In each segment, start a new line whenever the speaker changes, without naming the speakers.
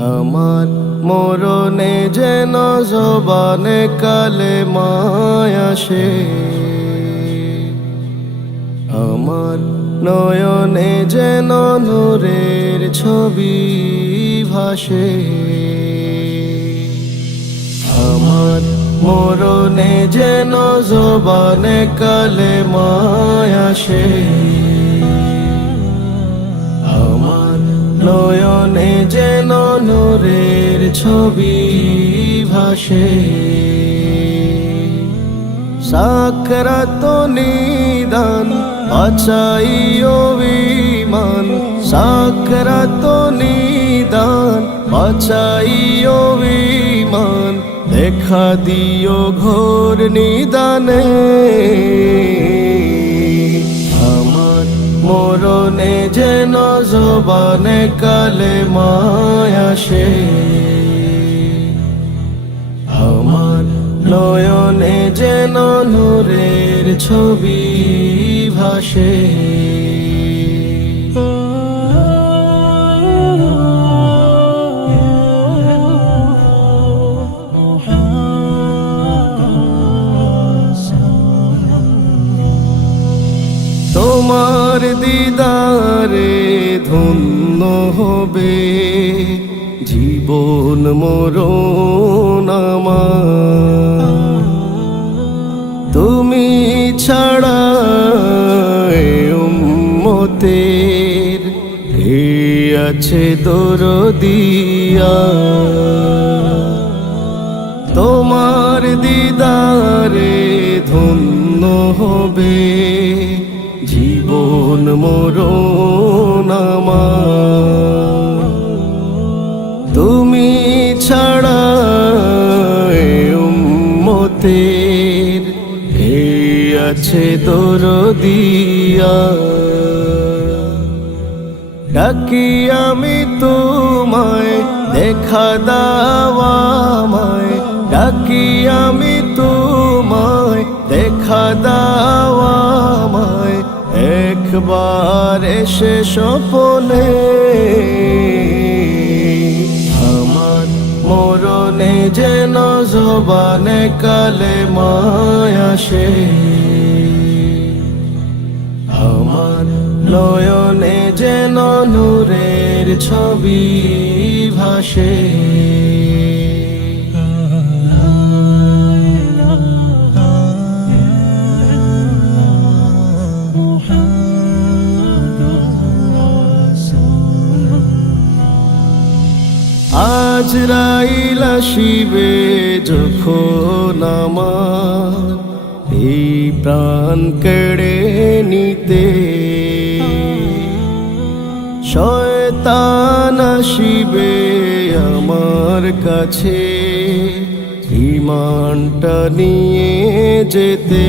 আমার মরণে যেন জবানে কালে মায়াসে আমার নয়নে যেন নূরের ছবি ভাসে। আমার মরণে যেন জবানে কালে মায়াসে আমার নয়নে যেন ছবি ভাসে। সাকরাত নিদান বাঁচাইও বিমান সাকরাত নিদান বাঁচাইও বিমান দেখা দিও ঘোর নিদানে। আমার মরণে যেন জবানে কালে মায়াসে যেন নূরের ছবি ভাসে। তোমার দিদারে ধন্য হবে জীবন মরণ আমার। ছাড়া উম্মতের হে আছে দরদিয়া তোমার দিদারে ধন্য হবে জীবন মরণ আমার। তুমি ছাড়া আছে দরদিয়া ডাকি আমি তোমায়, দেখা দাওয়ামায় ডাকি আমি তোমায়, দেখা দাওয়ামায় একবার এসে স্বপনে মরণে যেন জবানে কালে মায়াসে আমার নয়নে যেন নূরের ছবি ভাসে। আজ রাইলা শিবে যখন আমার। এই প্রাণ কেড়ে নিতে শয়তান শিবে আমার কাছে। ইমানটা নিয়ে যেতে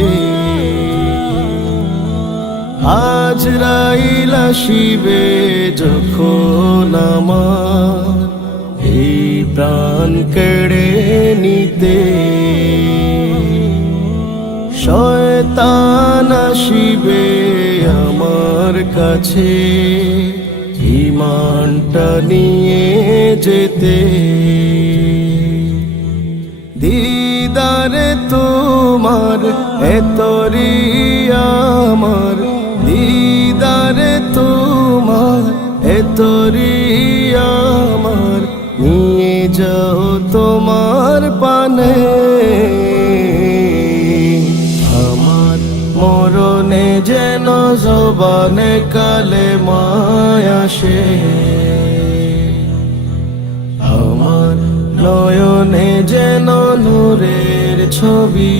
আজ রাইলা শিবে যখন আমার। এই প্রাণ কেড়ে নিতে। শয়তান আসিবে আমার কাছে ইমানটা নিয়ে যেতে। দিদারে তোমার এতরি আমার যাও তোমার পানে। আমার মরণে যেন জবানে কালে মায়াসে আমার নয়নে যেন নূরের ছবি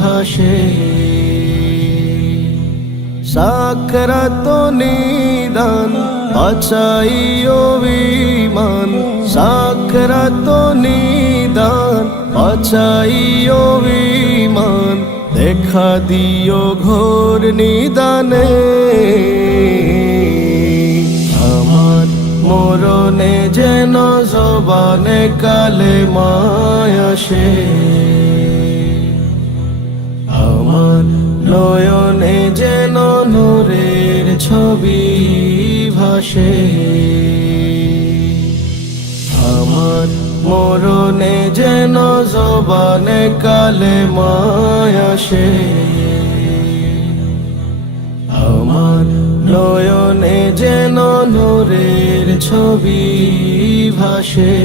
ভাসে। সাকরাত নিদান বাঁচাইও বিমান। সাকরাত নিদান বাঁচাইও বিমান। দেখা দিও ঘোর নিদানে। আমার মরণে যেন জবানে কালে মায়াসে আমার যেন নূরের ছবি ভাসে। আমার মরণে যেন জবানে কালে মায়াসে আমার নয়নে যেন নূরের ছবি ভাসে।